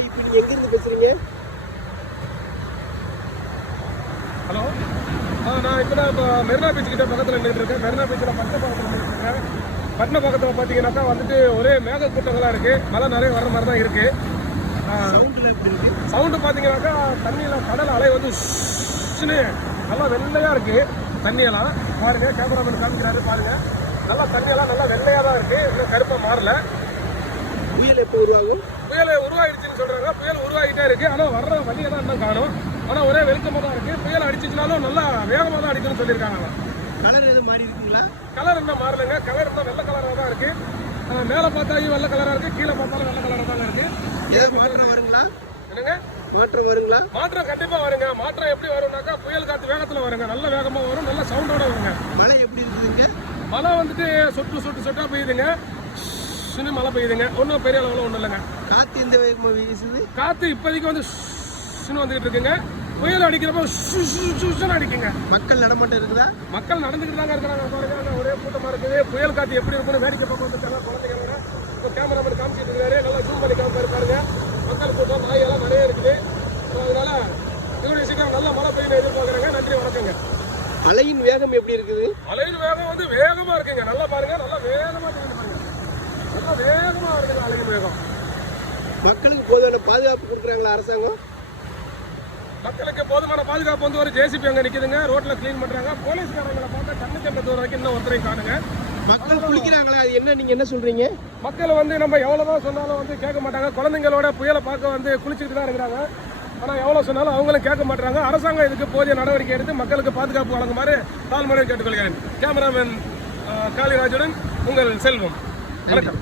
இப்போ நீங்க எங்க இருந்து பேசுறீங்க? ஹலோ, நான் இப்போ மெரினா பீச் கிட்ட பக்கத்தில் நின்றுட்டு இருக்கேன். மெரினா பீச்சில் பட்டணப்பாக்கத்தில் நின்றுருக்கேன். பட்டணப்பாக்கத்தில் பார்த்தீங்கன்னாக்கா வந்துட்டு ஒரே மேக கூட்டங்களாக இருக்குது. மழை நிறைய வர மாதிரி தான் இருக்குது. சவுண்டு பார்த்தீங்கன்னாக்கா தண்ணியில் கடல் அலை வந்து நல்லா வெள்ளையாக இருக்குது. தண்ணியெல்லாம் பாருங்கள், கேமராமேன் காமிக்கிறாரு பாருங்கள். நல்லா தண்ணியெல்லாம் நல்லா வெள்ளையாக தான் இருக்குது, இன்னும் கருப்பாக மாறல. புயல் எப்போ உருவாகும்? புயல் உருவாகிடுச்சுன்னு சொல்கிறாங்க. புயல் உருவாகிட்டே இருக்குது, ஆனால் வர்ற வழியை தான் இன்னும் காணும். ஆனால் ஒரே வெளிச்சமாக தான் இருக்குது. புயல் அடிச்சிச்சுனாலும் நல்லா வேகமாக தான் அடிக்கணும்னு சொல்லியிருக்காங்க. கலர் எதுவும் மாறி இருக்குங்களா? கலர் இன்னும் மாறலைங்க. கலர் இன்னும் வெள்ளை கலராக தான் இருக்குது. மேலே பார்த்தாலும் வெள்ளை கலராக இருக்குது, கீழே பார்த்தாலும் வெள்ளை கலராக தான் இருக்குது. ஏதாவது மாற்றம் வருங்களா? என்னங்க மாற்றம் வருங்களா? மாற்றம் கண்டிப்பாக வருங்க. மாற்றம் எப்படி வரும்னாக்கா புயல் காற்று வேகத்தில் வருங்க. நல்ல வேகமாக வரும், நல்ல சவுண்டோட வருங்க. மழை எப்படி இருக்குதுங்க? மழை வந்துட்டு சொட்டாக பெய்யுதுங்க. மழை பெய்யுதுங்க. ஒன்றும் பெரிய அளவில் ஒன்றும் இல்லைங்க. காற்று எந்த வேகமாக வீசுது? காற்று இப்போதைக்கு வந்து வந்துகிட்டு இருக்குங்க. புயல் அடிக்கிறப்ப அடிக்குங்க. மக்கள் நடமாட்டம் இருக்குதா? மக்கள் நடந்துக்கிட்டு தாங்க இருக்கிறாங்க. பாருங்க, ஒரே கூட்டமாக இருக்குது. புயல் காற்று எப்படி இருக்குன்னு வேடிக்கை பார்க்க வந்துருக்காங்க குழந்தைங்களோட. இப்போ கேமராமேன் காமிச்சிட்டு இருக்காரு, நல்லா ஜூம் பண்ணி காமிப்பாரு பாருங்க. மக்கள் கூட்டம் நாயெல்லாம் நிறைய இருக்குது. அதனால இதோடைய சீக்கிரம் நல்லா மழை பெய்யணும் எதிர்பார்க்குறாங்க. நன்றி, வணக்கங்க. மழையின் வேகம் எப்படி இருக்குது? மழையின் வேகம் வந்து வேகமாக இருக்குங்க. நல்லா பாருங்க, நல்லா வேகமாக தெரியுது பாருங்க. நல்லா வேகமாக இருக்குங்க அலையின் வேகம். மக்களுக்கு போதுமான பாதுகாப்பு கொடுக்குறாங்களா அரசாங்கம்? மக்களுக்கு போதுமான பாதுகாப்பு வந்து ஒரு ஜேசிபி அங்கே நிற்குதுங்க. ரோட்டில் க்ளீன் பண்ணுறாங்க. போலீஸ்காரங்களை பார்த்தா கண்ணு கண்ட தூரம் வரைக்கும் இன்னும் ஒருத்தரையும் காணுங்க. மக்கள் குளிக்கிறாங்களா? அது என்ன, நீங்கள் என்ன சொல்கிறீங்க? மக்கள் வந்து நம்ம எவ்வளோதான் சொன்னாலும் வந்து கேட்க மாட்டாங்க. குழந்தைங்களோட புயலை பார்க்க வந்து குளிச்சுட்டு தான் இருக்கிறாங்க. ஆனால் எவ்வளோ சொன்னாலும் அவங்களும் கேட்க மாட்டாங்க. அரசாங்கம் இதுக்கு போதிய நடவடிக்கை எடுத்து மக்களுக்கு பாதுகாப்பு வழங்குமாறு தாழ்மையுடன் கேட்டுக்கொள்கிறேன். கேமராமேன் காளிராஜுடன் உங்கள் செல்வம். வணக்கம்.